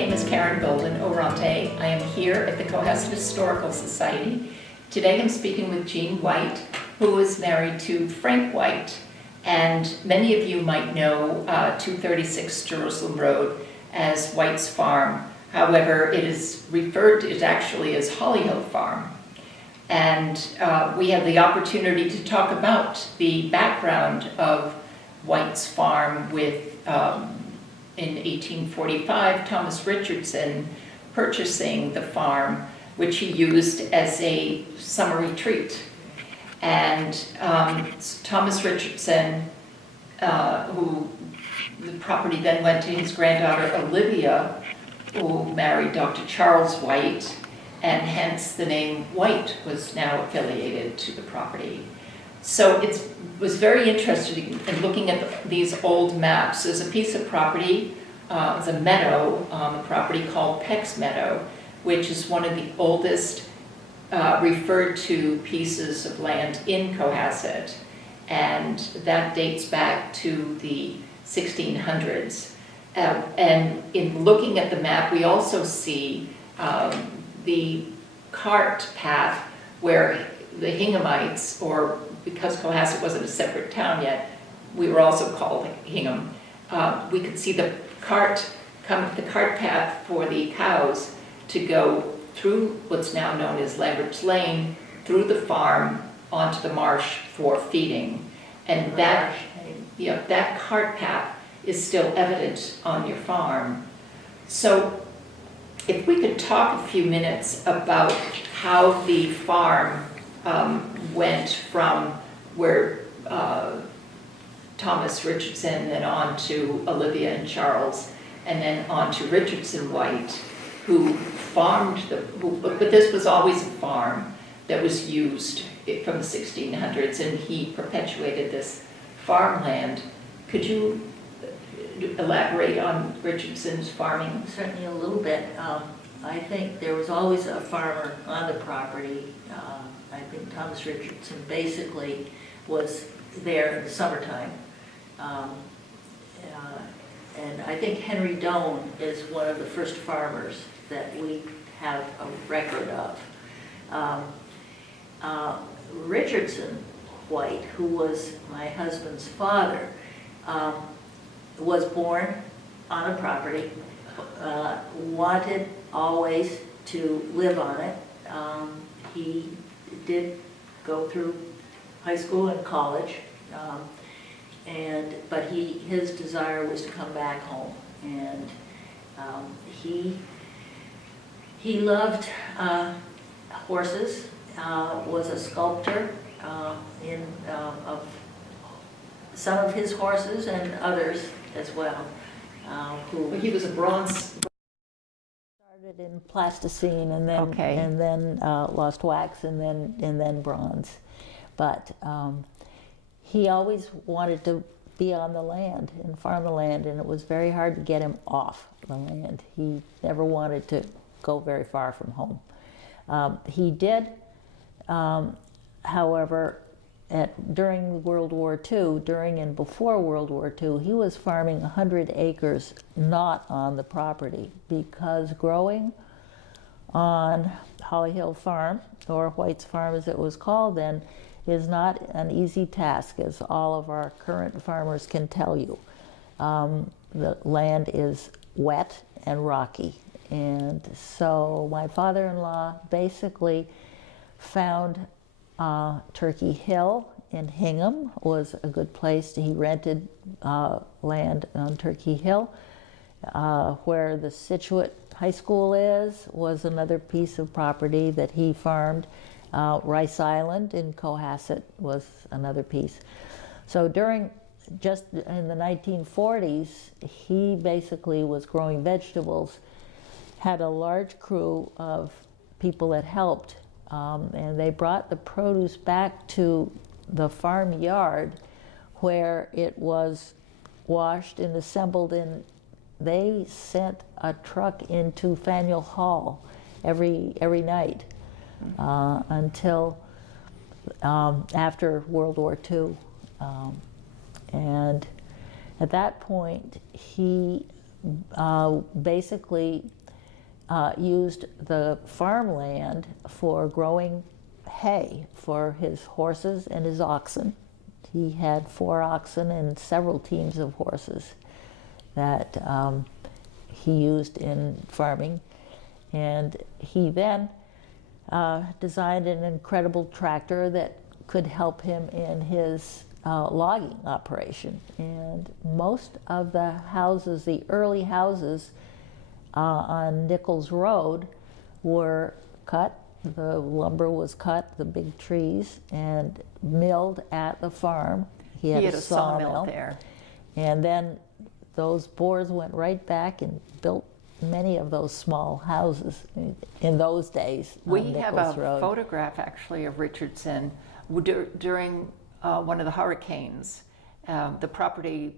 name is Golden Oronte. I am here at the Cohasset Historical Society. Today I'm speaking with Jean White, who is married to Frank White. And many of you might know 236 Jerusalem Road as White's Farm. However, it is referred to actually as Holly Hill Farm. And we have the opportunity to talk about the background of White's Farm with, in 1845, Thomas Richardson purchasing the farm, which he used as a summer retreat. And Thomas Richardson, who the property then went to his granddaughter Olivia, who married Dr. Charles White, and hence the name White was now affiliated to the property. So it was very interesting in looking at these old maps. There's a piece of property, it's a meadow on the property called Peck's Meadow, which is one of the oldest referred to pieces of land in Cohasset, and that dates back to the 1600s. And in looking at the map, we also see the cart path where the Hinghamites, or because Cohasset wasn't a separate town yet, we were also called Hingham. We could see the cart path for the cows to go through what's now known as Lambert's Lane, through the farm, onto the marsh for feeding. And that cart path is still evident on your farm. So if we could talk a few minutes about how the farm went from where Thomas Richardson, then on to Olivia and Charles, and then on to Richardson White, who farmed but this was always a farm that was used from the 1600s, and he perpetuated this farmland. Could you elaborate on Richardson's farming? Certainly a little bit. I think there was always a farmer on the property. I think Thomas Richardson basically was there in the summertime. And I think Henry Doan is one of the first farmers that we have a record of. Richardson White, who was my husband's father, was born on a property, wanted always to live on it. He did go through high school and college, but his desire was to come back home, and he loved horses, was a sculptor of some of his horses and others as well. He was a bronze. Started in plasticine and then lost wax and then bronze, but he always wanted to be on the land and farm the land, and it was very hard to get him off the land. He never wanted to go very far from home. He did, however, during World War II, during and before World War II, he was farming 100 acres not on the property, because growing on Holly Hill Farm, or White's Farm as it was called then, is not an easy task, as all of our current farmers can tell you. The land is wet and rocky, and so my father-in-law basically found Turkey Hill in Hingham was a good place. He rented land on Turkey Hill. Where the Situate High School was another piece of property that he farmed. Rice Island in Cohasset was another piece. So just in the 1940s, he basically was growing vegetables, had a large crew of people that helped, and they brought the produce back to the farm yard where it was washed and assembled, and they sent a truck into Faneuil Hall every night until after World War II. And at that point, he basically used the farmland for growing hay for his horses and his oxen. He had 4 oxen and several teams of horses that he used in farming. And he then designed an incredible tractor that could help him in his logging operation. And most of the houses, the early houses on Nichols Road, were cut. The lumber was cut, the big trees, and milled at the farm. He had a sawmill there. And then those boards went right back and built many of those small houses in those days on We have Nichols a Road. photograph actually of Richardson during one of the hurricanes. The property,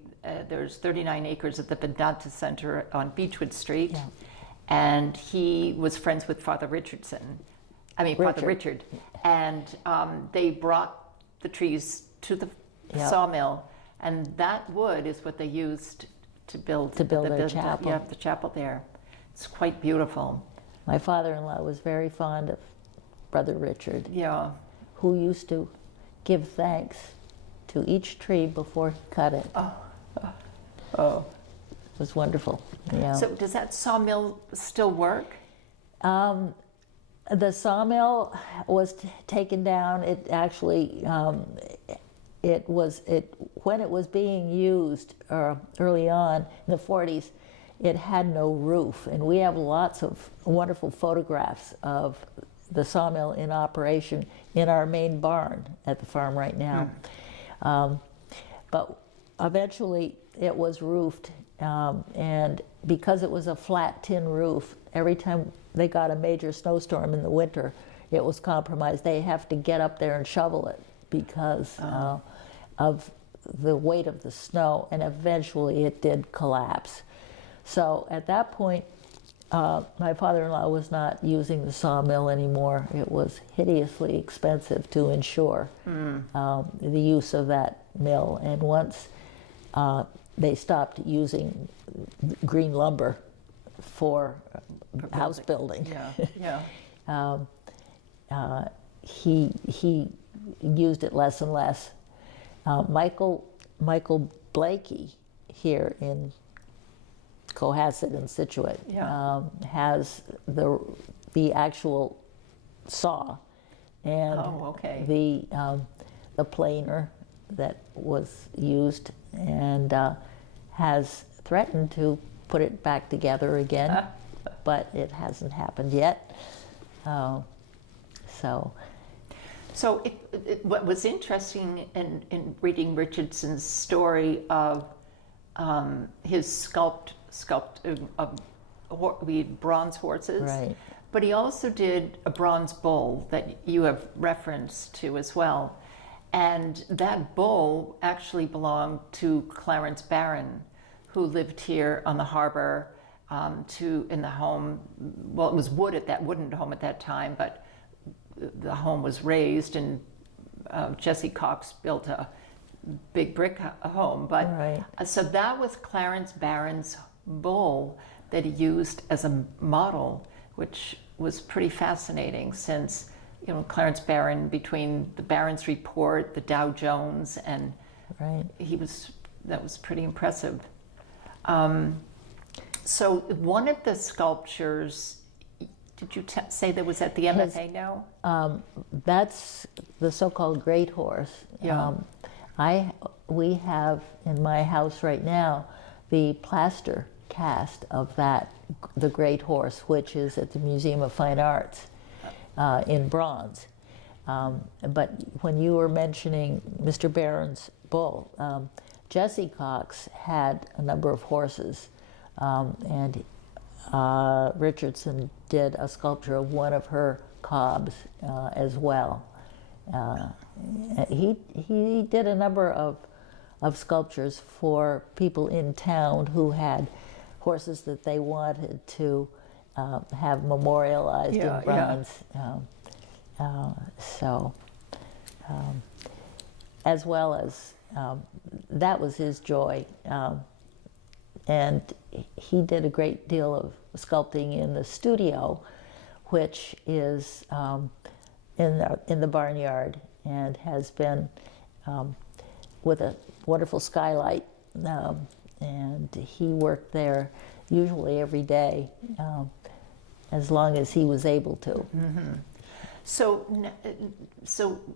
there's 39 acres at the Vedanta Center on Beechwood Street, Yeah. and he was friends with Father Richard. And they brought the trees to the Yeah. sawmill, and that wood is what they used to build their chapel. Yeah, the chapel there. It's quite beautiful. My father-in-law was very fond of Brother Richard, Yeah. who used to give thanks to each tree before he cut it. Oh. It was wonderful. Yeah. So does that sawmill still work? The sawmill was taken down. It actually, when it was being used early on in the 40s, it had no roof, and we have lots of wonderful photographs of the sawmill in operation in our main barn at the farm right now. But eventually it was roofed, and because it was a flat tin roof, every time they got a major snowstorm in the winter, it was compromised. They have to get up there and shovel it because of the weight of the snow, and eventually it did collapse. So at that point, my father-in-law was not using the sawmill anymore. It was hideously expensive to insure the use of that mill. And once they stopped using green lumber for house building, he used it less and less. Michael Blakey here in Cohasset and Scituate has the actual saw and the planer that was used, and has threatened to put it back together again, but it hasn't happened yet. So what was interesting in reading Richardson's story of his sculpting of we had bronze horses, Right. but he also did a bronze bull that you have reference to as well. And that bull actually belonged to Clarence Barron, who lived here on the harbor in the home. Well, it was wooden home at that time, but the home was raised, and Jesse Cox built a big brick home. But Right. So that was Clarence Barron's bull that he used as a model, which was pretty fascinating, since Clarence Barron, between the Barron's Report, the Dow Jones, and Right. that was pretty impressive. So one of the sculptures, did you say that was at the MFA now? That's the so-called Great Horse. Yeah. We have in my house right now the plaster cast of the Great Horse, which is at the Museum of Fine Arts in bronze. But when you were mentioning Mr. Barron's bull, Jesse Cox had a number of horses, and Richardson did a sculpture of one of her cobs as well. He did a number of sculptures for people in town who had horses that they wanted to have memorialized in bronze. As well as that was his joy, and he did a great deal of sculpting in the studio, which is in the barnyard, and has been with a wonderful skylight. And he worked there usually every day, as long as he was able to. Mm-hmm. So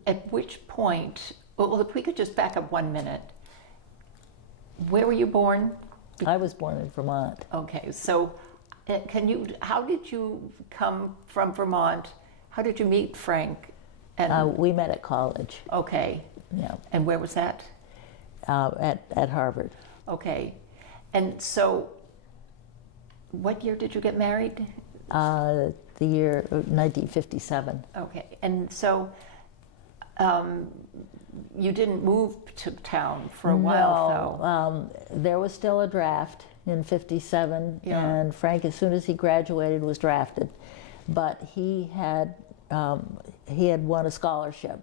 at which point, well, if we could just back up 1 minute. Where were you born? I was born in Vermont. Okay, so how did you come from Vermont? How did you meet Frank? And We met at college. okay, Yeah, and where was that? at Harvard. Okay, and so what year did you get married? The year 1957. Okay, and so you didn't move to town for a while, though. There was still a draft in '57, Yeah. and Frank, as soon as he graduated, was drafted. But he had won a scholarship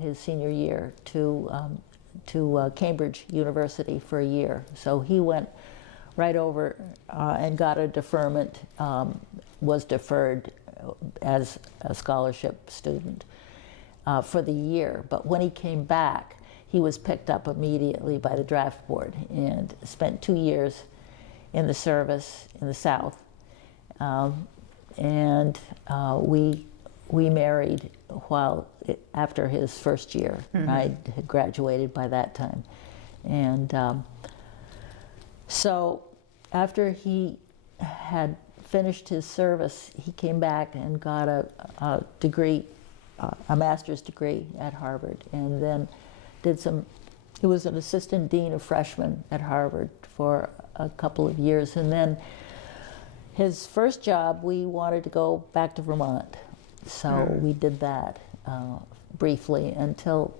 his senior year to Cambridge University for a year. So he went right over and got a deferment, was deferred as a scholarship student for the year. But when he came back, he was picked up immediately by the draft board and spent 2 years in the service in the South. And we married after his first year. Mm-hmm. I had graduated by that time. And so after he had finished his service, he came back and got a degree, a master's degree at Harvard, and then he was an assistant dean of freshmen at Harvard for a couple of years. And then his first job, we wanted to go back to Vermont. So we did that briefly until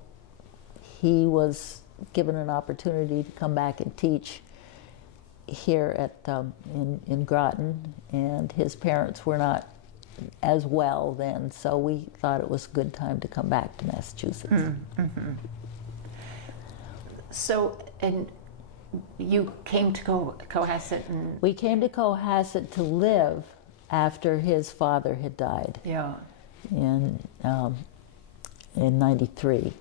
he was given an opportunity to come back and teach here in Groton, and his parents were not as well then, so we thought it was a good time to come back to Massachusetts. Mm-hmm. So, and you came to Cohasset, and we came to Cohasset to live after his father had died. Yeah. In '93.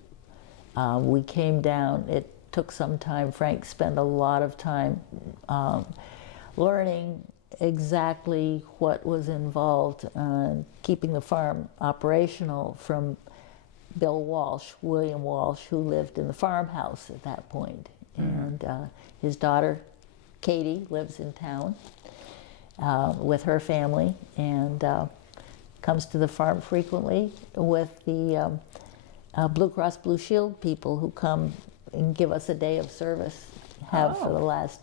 We came down. It took some time. Frank spent a lot of time learning exactly what was involved in keeping the farm operational from William Walsh, who lived in the farmhouse at that point. Mm-hmm. And his daughter, Katie, lives in town with her family, and comes to the farm frequently with the Blue Cross Blue Shield people who come and give us a day of service, have for the last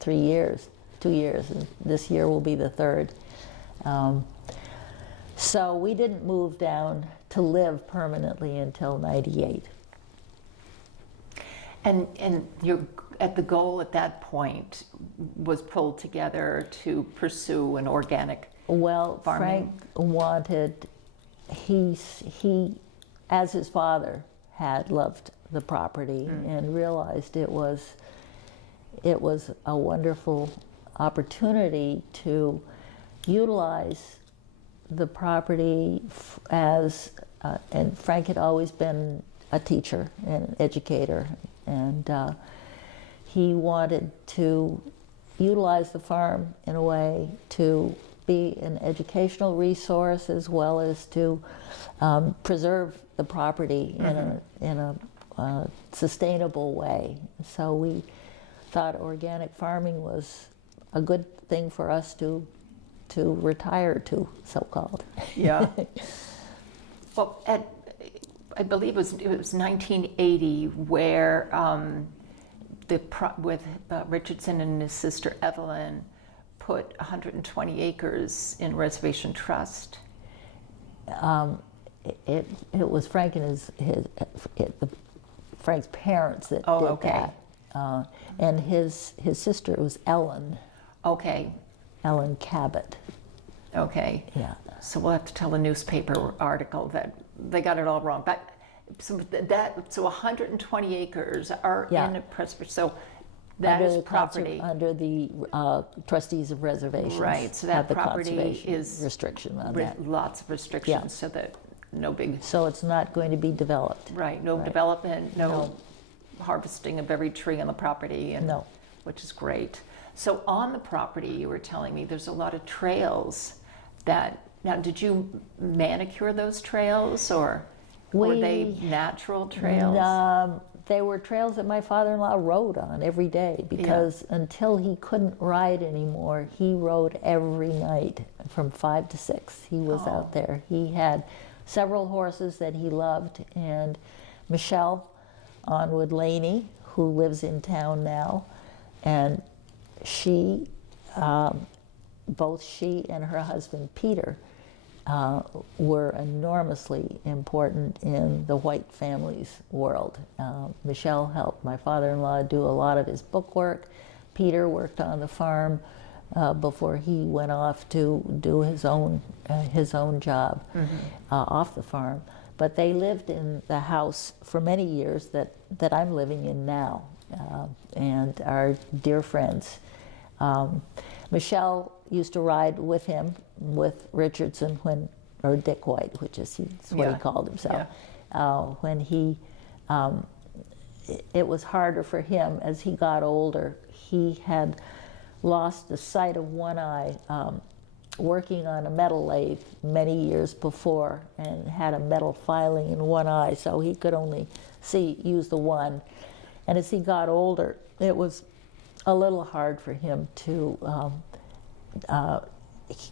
2 years, and this year will be the third. So we didn't move down to live permanently until '98. And the goal at that point was pulled together to pursue an organic Well, farming. Frank wanted, he, as his father, had loved the property and realized it was a wonderful opportunity to utilize the property as, and Frank had always been a teacher and an educator, and he wanted to utilize the farm in a way to be an educational resource as well as to preserve the property in a sustainable way. So we thought organic farming was a good thing for us to retire to, so-called. Yeah. Well, I believe it was 1980 where with Richardson and his sister Evelyn put 120 acres in reservation trust. It was Frank and Frank's parents that did okay. that, and his sister was Ellen. Okay. Ellen Cabot. Okay. Yeah. So we'll have to tell a newspaper article that they got it all wrong. But so 120 acres are in a preservation. So That under is the property. under the trustees of reservations. Right, so that have the property conservation is restriction on that. Lots of restrictions, Yeah. so that no big, So it's not going to be developed. right, no Right. development, no No. harvesting of every tree on the property, and No. which is great. So on the property, you were telling me there's a lot of trails that, now did you manicure those trails, or were they natural trails? They were trails that my father-in-law rode on every day because until he couldn't ride anymore, he rode every night from 5 to 6. He was out there. He had several horses that he loved, and Michelle Onwood Laney, who lives in town now, and she, both she and her husband Peter, were enormously important in the White family's world. Michelle helped my father-in-law do a lot of his book work. Peter worked on the farm before he went off to do his own job off the farm. But they lived in the house for many years that I'm living in now, and are dear friends. Michelle used to ride with him, with Richardson, or Dick White, which is what he called himself. When it was harder for him as he got older. He had lost the sight of one eye working on a metal lathe many years before, and had a metal filing in one eye, so he could only use the one. And as he got older, it was a little hard for him to,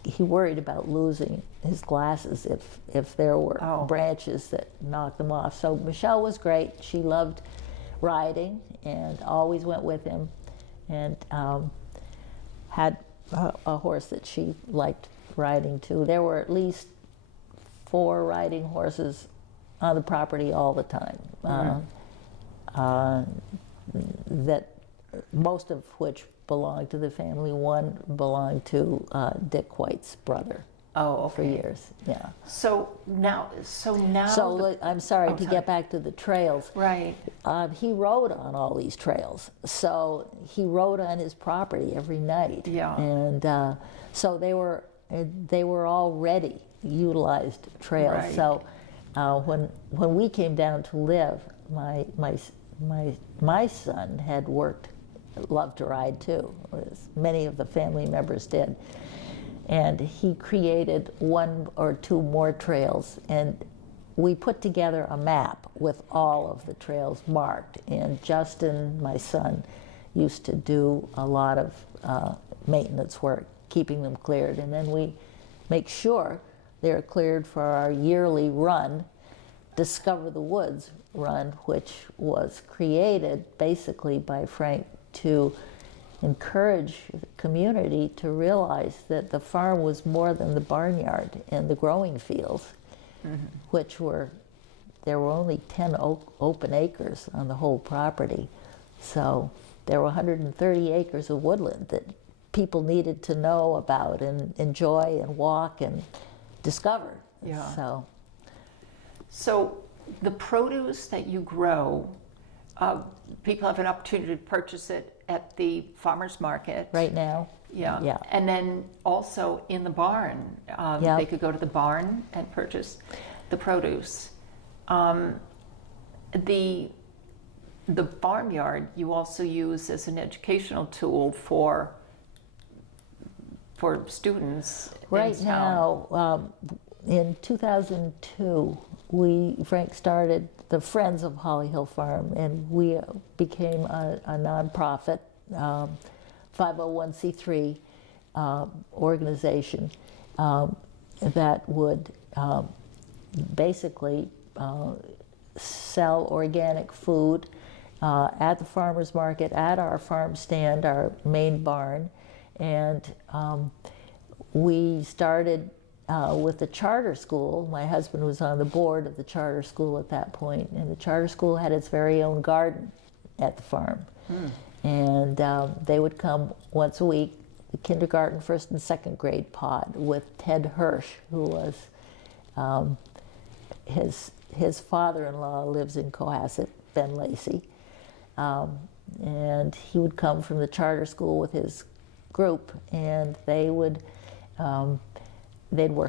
he worried about losing his glasses if there were branches that knocked them off. So Michelle was great. She loved riding and always went with him, and had a horse that she liked riding too. There were at least 4 riding horses on the property all the time. That most of which belonged to the family. One belonged to Dick White's brother. Oh, okay. For years, yeah. So now. I'm sorry to get back to the trails. Right. He rode on all these trails, so he rode on his property every night. Yeah. And so they were already utilized trails. Right. So when we came down to live, my son had loved to ride too, as many of the family members did. And he created 1 or 2 more trails, and we put together a map with all of the trails marked. And Justin, my son, used to do a lot of maintenance work, keeping them cleared. And then we make sure they're cleared for our yearly run, Discover the Woods run, which was created basically by Frank to encourage the community to realize that the farm was more than the barnyard and the growing fields, which there were only 10 open acres on the whole property. So there were 130 acres of woodland that people needed to know about and enjoy and walk and discover. Yeah. So the produce that you grow, people have an opportunity to purchase it at the farmer's market. right now, Yeah. And then also in the barn, they could go to the barn and purchase the produce. The farmyard you also use as an educational tool for students. right in town. now, in 2002, Frank started the Friends of Holly Hill Farm, and we became a nonprofit, 501c3 organization that would basically sell organic food at the farmer's market, at our farm stand, our main barn. And we started with the charter school. My husband was on the board of the charter school at that point, and the charter school had its very own garden at the farm. And they would come once a week, the kindergarten, 1st and 2nd grade pod, with Ted Hirsch, who was his father-in-law lives in Cohasset, Ben Lacey. And he would come from the charter school with his group, and they'd work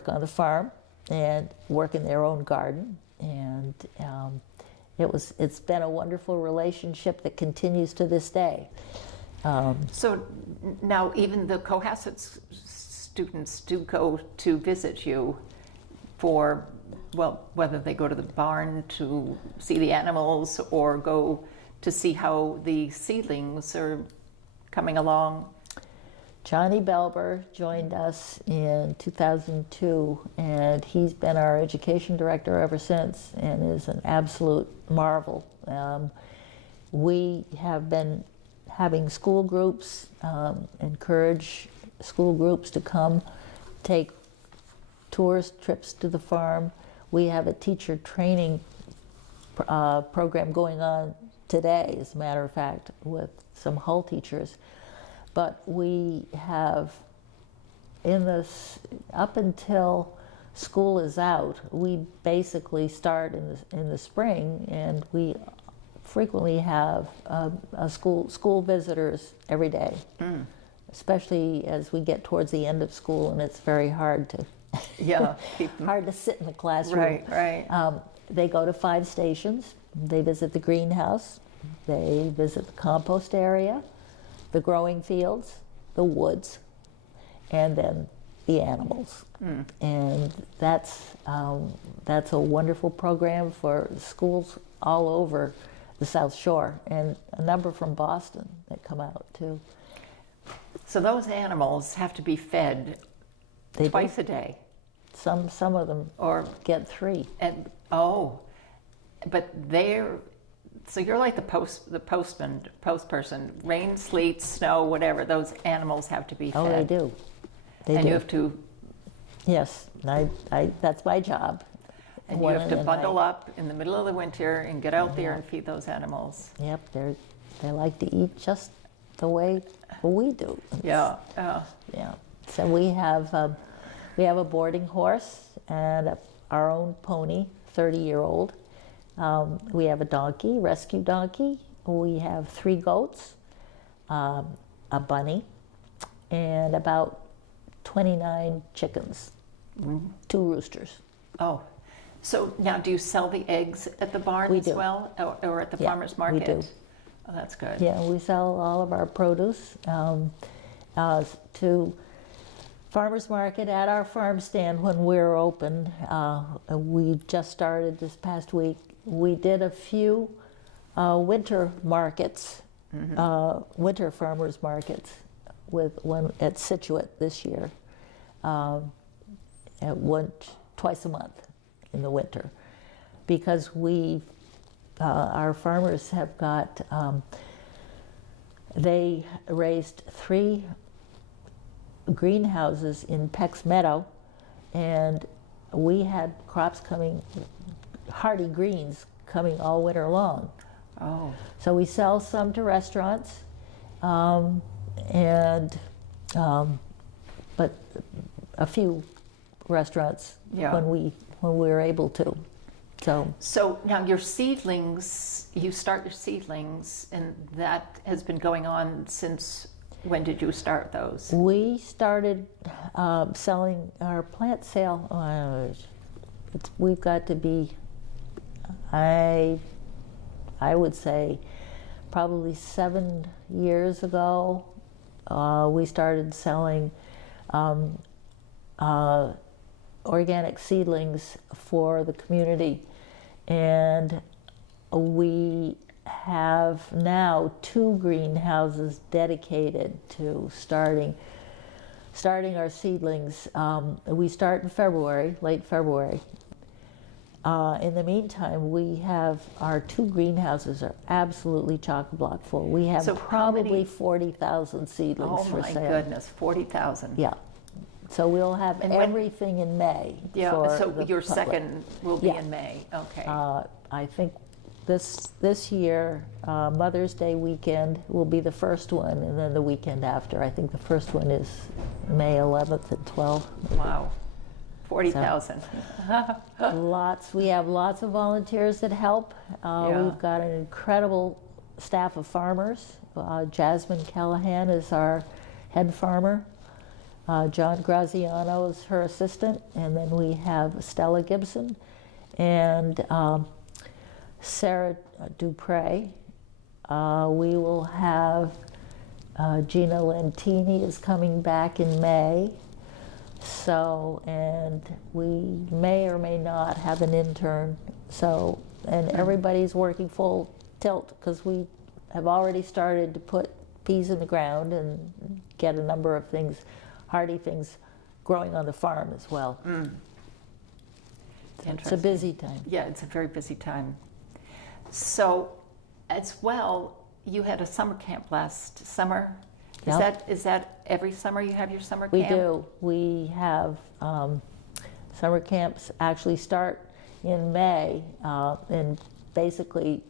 on the farm and work in their own garden. And it's been a wonderful relationship that continues to this day. So now even the Cohasset students do go to visit you for, well, whether they go to the barn to see the animals or go to see how the seedlings are coming along. Johnny Belber joined us in 2002, and he's been our education director ever since and is an absolute marvel. We have been having school groups, encourage school groups to come, take tours, trips to the farm. We have a teacher training program going on today, as a matter of fact, with some Hull teachers. But we have, up until school is out, we basically start in the spring, and we frequently have school visitors every day, especially as we get towards the end of school, and it's very hard to hard to sit in the classroom. Right. They go to 5 stations. They visit the greenhouse. They visit the compost area, the growing fields, the woods, and then the animals. And that's a wonderful program for schools all over the South Shore, and a number from Boston that come out too. So those animals have to be fed twice a day. Some of them get 3. And but so you're like the post person. Rain, sleet, snow, whatever. Those animals have to be fed. Oh, they do. You have to. Yes, that's my job. And you have to bundle up in the middle of the winter and get out there and feed those animals. Yep, they like to eat just the way we do. Yeah. So we have a boarding horse and our own pony, 30-year-old. We have a donkey, rescue donkey. We have 3 goats, a bunny, and about 29 chickens, 2 roosters. Oh, so now do you sell the eggs at the barn as well, or at the farmer's market? We do. Oh, that's good. Yeah, we sell all of our produce to farmer's market at our farm stand when we're open. We just started this past week. We did a few winter markets, winter farmers markets, with one at Situate this year, twice a month in the winter, because our farmers have got, they raised 3 greenhouses in Peck's Meadow, and we had crops coming, hardy greens coming all winter long. Oh. So we sell some to restaurants, but a few restaurants when we were able to. So now your seedlings, you start your seedlings, and that has been going on since, when did you start those? We started selling our plant sale, we've got to be, I would say, probably 7 years ago. We started selling organic seedlings for the community, and we have now 2 greenhouses dedicated to starting our seedlings. We start in February, late February. In the meantime, we have our 2 greenhouses are absolutely chock-a-block full. We have probably 40,000 seedlings for sale. Oh my goodness, 40,000. Yeah. So we'll have everything in May. Yeah, so your second will be in May. Okay. I think this year, Mother's Day weekend will be the first one, and then the weekend after. I think the first one is May 11th and 12th. Wow. 40,000. We have lots of volunteers that help. We've got an incredible staff of farmers. Jasmine Callahan is our head farmer. John Graziano is her assistant, and then we have Stella Gibson and Sarah Dupre. We will have Gina Lentini is coming back in May. So, and we may or may not have an intern. So, and everybody's working full tilt because we have already started to put peas in the ground and get a number of things, hardy things, growing on the farm as well. It's a busy time. Yeah, it's a very busy time. So, as well, you had a summer camp last summer. Yep. Is that every summer you have your summer We camp? do. We have summer camps actually start in May, and basically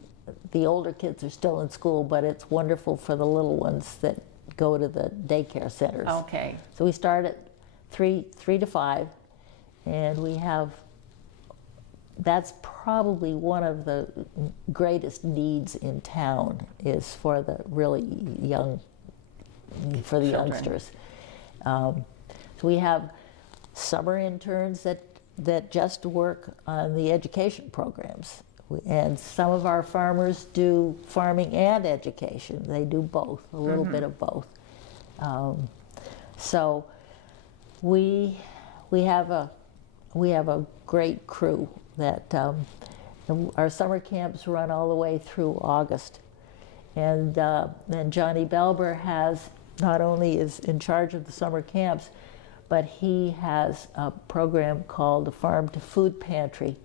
the older kids are still in school, but it's wonderful for the little ones that go to the daycare centers. Okay. So we start at 3 to 5, and we have, that's probably one of the greatest needs in town, is for the really young, for the Children. youngsters. So we have summer interns that just work on the education programs. And some of our farmers do farming and education. They do both, a little bit of both. So we have a great crew that our summer camps run all the way through August. And then Johnny Belber has, not only is in charge of the summer camps, but he has a program called the Farm to Food Pantry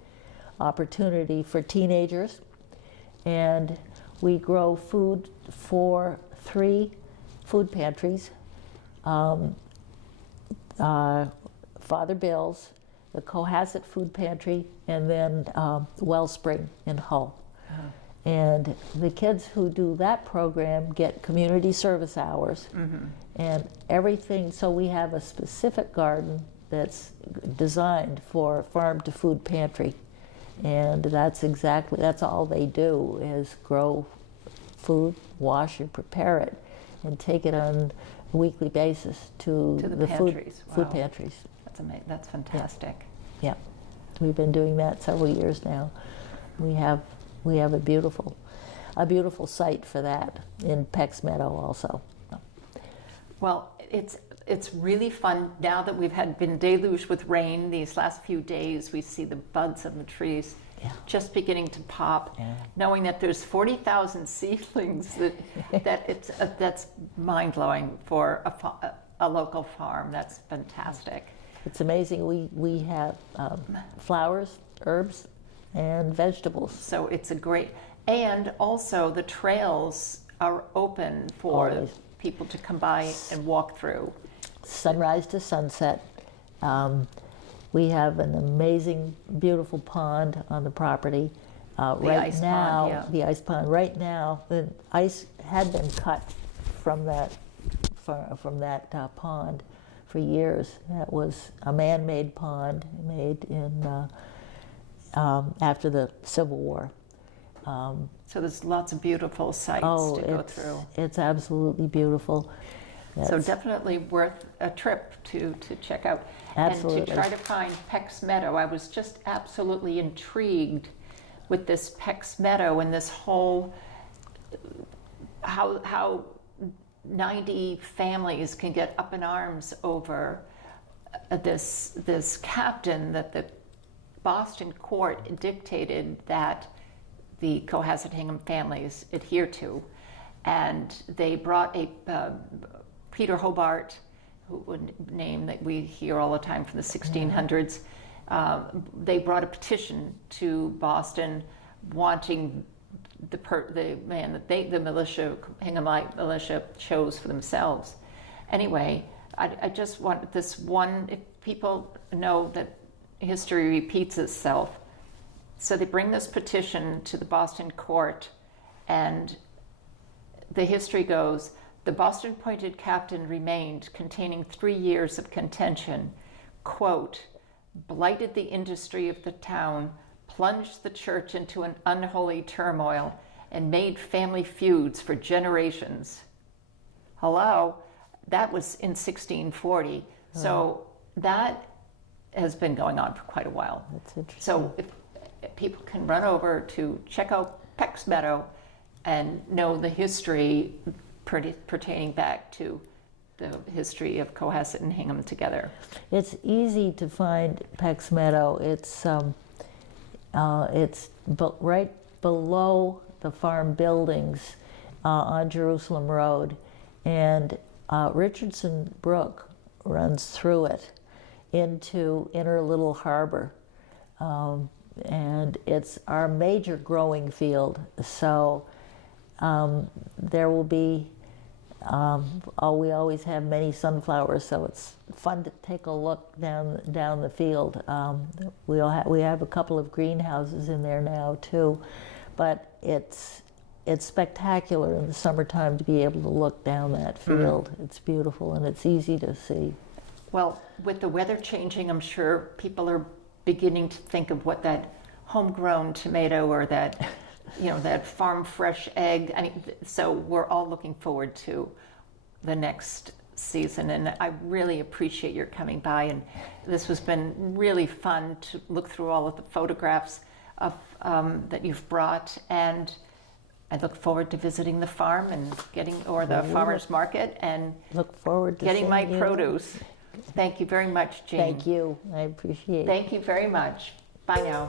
opportunity for teenagers. And we grow food for 3 food pantries. Father Bill's, the Cohasset Food Pantry, and then Wellspring in Hull. Oh. And the kids who do that program get community service hours and everything. So we have a specific garden that's designed for Farm to Food Pantry. And that's all they do, is grow food, wash and prepare it, and take it on a weekly basis to the pantries. food pantries. That's amazing. That's fantastic. Yeah. We've been doing that several years now. We have a beautiful site for that in Peck's Meadow also. Well, it's really fun now that we've been deluged with rain these last few days. We see the buds of the trees just beginning to pop, knowing that there's 40,000 seedlings. That's mind blowing for a local farm. That's fantastic. It's amazing. We have flowers, herbs, and vegetables. So it's a great, and also the trails are open for Always. People to come by and walk through. Sunrise to sunset. We have an amazing, beautiful pond on the property. The ice pond. Right now, the ice had been cut from that pond for years. That was a man-made pond made in after the Civil War. So there's lots of beautiful sights to go through. It's absolutely beautiful. So definitely worth a trip to check out. Absolutely. And to try to find Peck's Meadow. I was just absolutely intrigued with this Peck's Meadow and this whole, how 90 families can get up in arms over this captain that the Boston court dictated that the Cohasset Hingham families adhere to. And they brought Peter Hobart, name that we hear all the time from the 1600s, they brought a petition to Boston wanting the man that the militia, Hinghamite militia, chose for themselves. Anyway, I just want this one, if people know that history repeats itself. So they bring this petition to the Boston court, and the history goes, the Boston-appointed captain remained, containing 3 years of contention, quote, blighted the industry of the town, plunged the church into an unholy turmoil, and made family feuds for generations. Hello, that was in 1640. So that has been going on for quite a while. That's interesting. So if people can run over to check out Peck's Meadow and know the history pertaining back to the history of Cohasset and Hingham together. It's easy to find Peck's Meadow. It's right below the farm buildings on Jerusalem Road, and Richardson Brook runs through it into Inner Little Harbor, and it's our major growing field. So there will be we always have many sunflowers, so it's fun to take a look down the field. We have a couple of greenhouses in there now too, but it's spectacular in the summertime to be able to look down that field. It's beautiful and it's easy to see. Well, with the weather changing, I'm sure people are beginning to think of what that homegrown tomato or that that farm fresh egg. I mean, so we're all looking forward to the next season, and I really appreciate your coming by. And this has been really fun to look through all of the photographs of that you've brought, and I look forward to visiting the farm and the farmers market and look forward to getting my seeing produce. Thank you very much, Jean. Thank you. I appreciate it. Thank you very much. Bye now.